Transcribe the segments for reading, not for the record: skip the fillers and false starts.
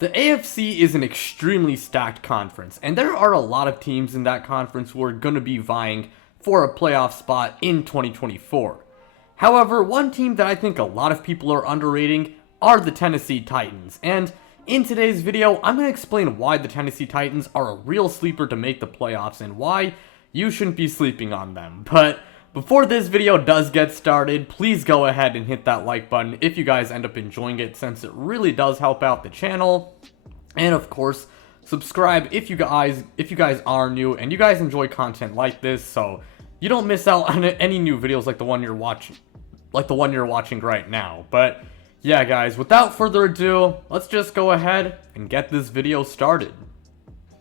The AFC is an extremely stacked conference, and there are a lot of teams in that conference who are going to be vying for a playoff spot in 2024. However, one team that I think a lot of people are underrating are the Tennessee Titans, and in today's video, I'm going to explain why the Tennessee Titans are a real sleeper to make the playoffs and why you shouldn't be sleeping on them. But before this video does get started, please go ahead and hit that like button if you guys end up enjoying it, since it really does help out the channel. And of course, subscribe if you guys are new and you guys enjoy content like this, so you don't miss out on any new videos like the one you're watching right now. But yeah, guys, without further ado, let's just go ahead and get this video started.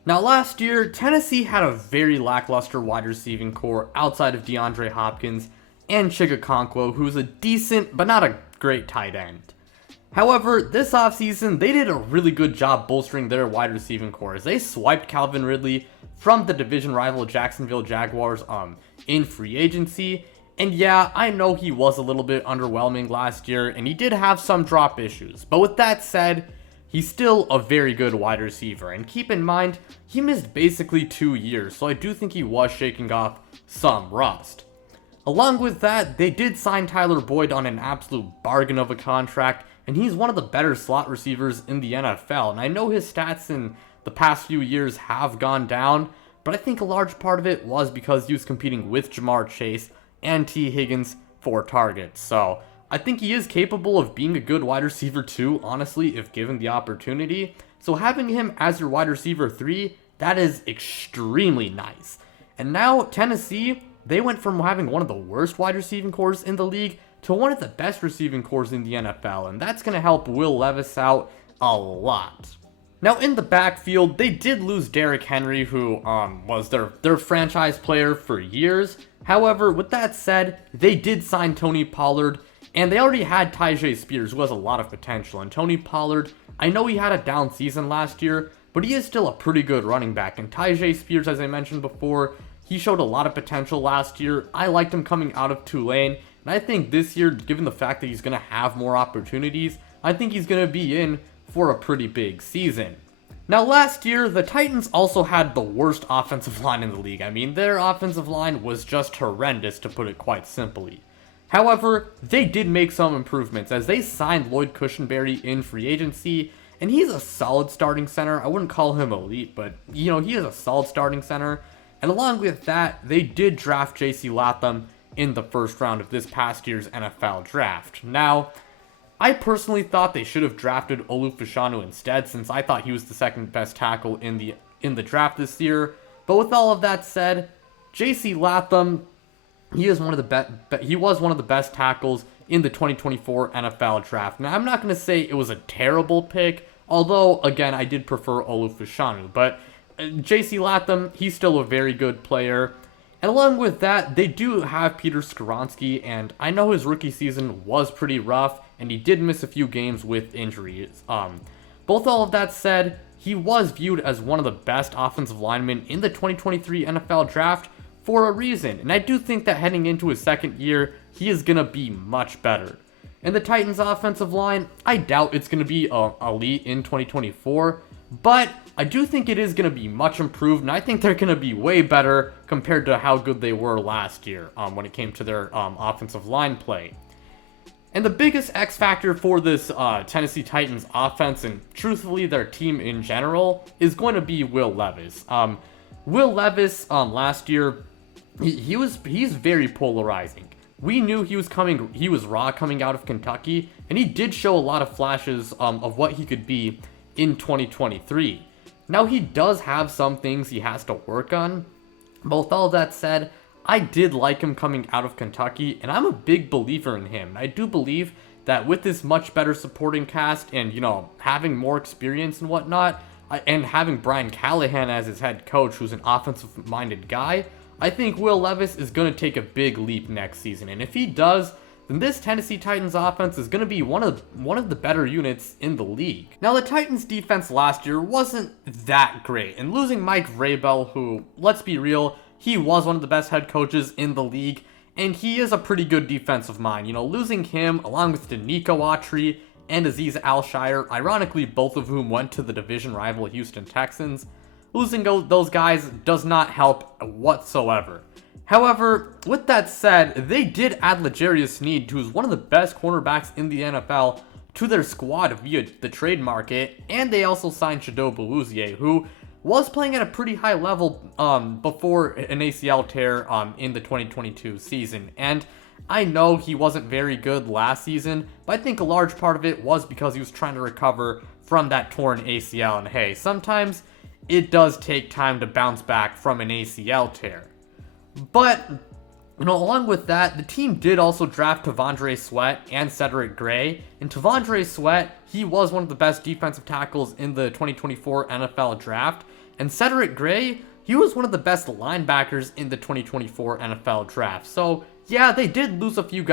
Now, last year, Tennessee had a very lackluster wide receiving core outside of DeAndre Hopkins and Chig Okonkwo, who's a decent but not a great tight end. However, this offseason, they did a really good job bolstering their wide receiving core as they swiped Calvin Ridley from the division rival Jacksonville Jaguars in free agency. And yeah, I know he was a little bit underwhelming last year, and he did have some drop issues. But with that said, he's still a very good wide receiver, and keep in mind, he missed basically 2 years, so I do think he was shaking off some rust. Along with that, they did sign Tyler Boyd on an absolute bargain of a contract, and he's one of the better slot receivers in the NFL, and I know his stats in the past few years have gone down, but I think a large part of it was because he was competing with Ja'Marr Chase and T. Higgins for targets, so I think he is capable of being a good wide receiver too, honestly, if given the opportunity. So having him as your wide receiver 3, that is extremely nice. And now Tennessee, they went from having one of the worst wide receiving cores in the league to one of the best receiving cores in the NFL, and that's going to help Will Levis out a lot. Now in the backfield, they did lose Derrick Henry, who was their franchise player for years. However, with that said, they did sign Tony Pollard, and they already had Tyjae Spears, who has a lot of potential. And Tony Pollard, I know he had a down season last year, but he is still a pretty good running back. And Tyjae Spears, as I mentioned before, he showed a lot of potential last year. I liked him coming out of Tulane, and I think this year, given the fact that he's going to have more opportunities, I think he's going to be in for a pretty big season. Now, last year, the Titans also had the worst offensive line in the league. I mean, their offensive line was just horrendous, to put it quite simply. However, they did make some improvements as they signed Lloyd Cushenberry in free agency, and he's a solid starting center. I wouldn't call him elite, but, he is a solid starting center. And along with that, they did draft J.C. Latham in the first round of this past year's NFL draft. Now, I personally thought they should have drafted Olu Fashanu instead, since I thought he was the second best tackle in the draft this year. But with all of that said, J.C. Latham, he was one of the best tackles in the 2024 NFL draft. Now, I'm not going to say it was a terrible pick, although, again, I did prefer Olu Fashanu. But J.C. Latham, he's still a very good player. And along with that, they do have Peter Skoronski, and I know his rookie season was pretty rough, and he did miss a few games with injuries. Both all of that said, he was viewed as one of the best offensive linemen in the 2023 NFL draft for a reason, and I do think that heading into his second year, he is going to be much better. And the Titans offensive line, I doubt it's going to be elite in 2024, but I do think it is going to be much improved, and I think they're going to be way better compared to how good they were last year when it came to their offensive line play. And the biggest X factor for this Tennessee Titans offense, and truthfully their team in general, is going to be Will Levis. Will Levis last year, he's very polarizing. We knew he was raw coming out of Kentucky, and he did show a lot of flashes of what he could be in 2023. Now, he does have some things he has to work on, but with all that said, I did like him coming out of Kentucky, and I'm a big believer in him. I do believe that with this much better supporting cast and, having more experience and whatnot, and having Brian Callahan as his head coach, who's an offensive-minded guy, I think Will Levis is going to take a big leap next season. And if he does, then this Tennessee Titans offense is going to be one of the better units in the league. Now, the Titans defense last year wasn't that great, and losing Mike Vrabel, who, let's be real, he was one of the best head coaches in the league, and he is a pretty good defensive mind. Losing him along with Denico Autry and Aziz Al-Shire, ironically both of whom went to the division rival Houston Texans. Losing those guys does not help whatsoever. However, with that said, they did add L'Jarius Sneed, who's one of the best cornerbacks in the NFL, to their squad via the trade market, and they also signed Chidobe Awuzie, who was playing at a pretty high level before an ACL tear in the 2022 season. And I know he wasn't very good last season, but I think a large part of it was because he was trying to recover from that torn ACL. And hey, sometimes it does take time to bounce back from an ACL tear. But, along with that, the team did also draft T'Vondre Sweat and Cedric Gray. And T'Vondre Sweat, he was one of the best defensive tackles in the 2024 NFL draft. And Cedric Gray, he was one of the best linebackers in the 2024 NFL draft. So, yeah, they did lose a few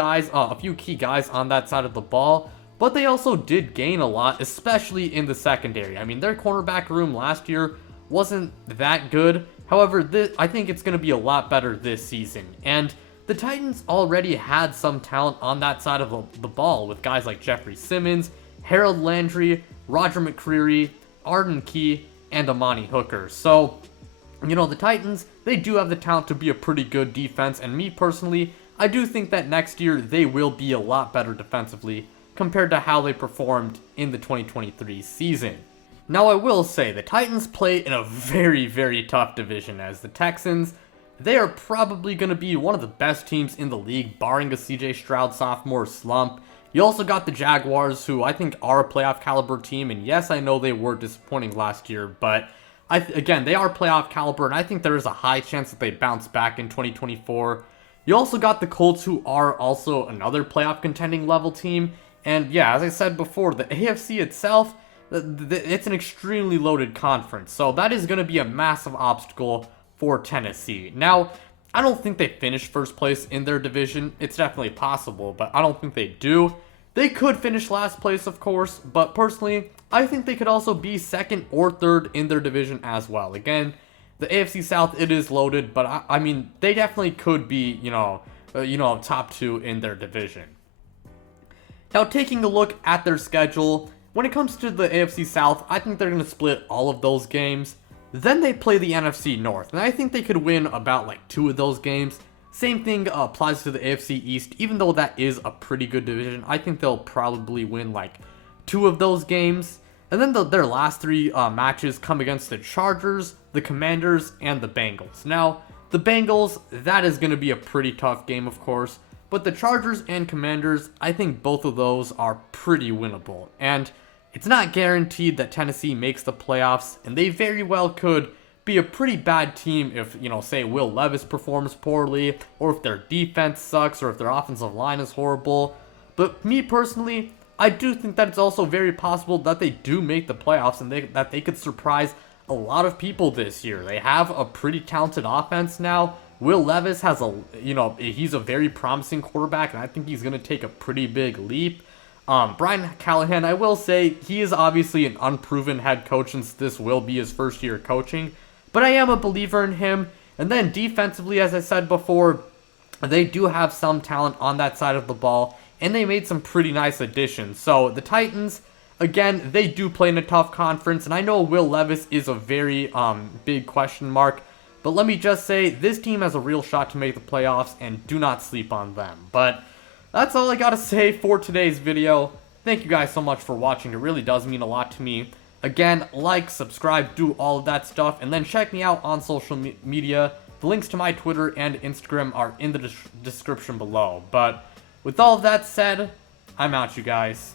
key guys on that side of the ball, but they also did gain a lot, especially in the secondary. I mean, their cornerback room last year wasn't that good. However, I think it's going to be a lot better this season. And the Titans already had some talent on that side of the ball with guys like Jeffrey Simmons, Harold Landry, Roger McCreary, Arden Key, and Amani Hooker. So, the Titans, they do have the talent to be a pretty good defense. And me personally, I do think that next year they will be a lot better defensively compared to how they performed in the 2023 season. Now, I will say, the Titans play in a very, very tough division, as the Texans, they are probably going to be one of the best teams in the league, barring a CJ Stroud sophomore slump. You also got the Jaguars, who I think are a playoff caliber team, and yes, I know they were disappointing last year, but again, they are playoff caliber, and I think there is a high chance that they bounce back in 2024. You also got the Colts, who are also another playoff contending level team, and yeah, as I said before, the AFC itself, it's an extremely loaded conference, so that is going to be a massive obstacle for Tennessee. Now, I don't think they finish first place in their division. It's definitely possible, but I don't think they do. They could finish last place, of course, but personally, I think they could also be second or third in their division as well. Again, the AFC South, it is loaded, but I mean, they definitely could be, top two in their division. Now, taking a look at their schedule, when it comes to the AFC South, I think they're going to split all of those games. Then they play the NFC North, and I think they could win about 2 of those games. Same thing applies to the AFC East, even though that is a pretty good division. I think they'll probably win 2 of those games. And then their last 3 matches come against the Chargers, the Commanders, and the Bengals. Now, the Bengals, that is going to be a pretty tough game, of course. But the Chargers and Commanders, I think both of those are pretty winnable. And it's not guaranteed that Tennessee makes the playoffs, and they very well could be a pretty bad team if, say Will Levis performs poorly, or if their defense sucks, or if their offensive line is horrible. But me personally, I do think that it's also very possible that they do make the playoffs, and that they could surprise a lot of people this year. They have a pretty talented offense now. Will Levis has he's a very promising quarterback, and I think he's going to take a pretty big leap. Brian Callahan, I will say, he is obviously an unproven head coach since this will be his first year coaching, but I am a believer in him. And then defensively, as I said before, they do have some talent on that side of the ball, and they made some pretty nice additions. So the Titans, again, they do play in a tough conference, and I know Will Levis is a very big question mark, but let me just say, this team has a real shot to make the playoffs, and do not sleep on them. But that's all I gotta say for today's video. Thank you guys so much for watching. It really does mean a lot to me. Again, like, subscribe, do all of that stuff, and then check me out on social media. The links to my Twitter and Instagram are in the description below. But with all of that said, I'm out, you guys.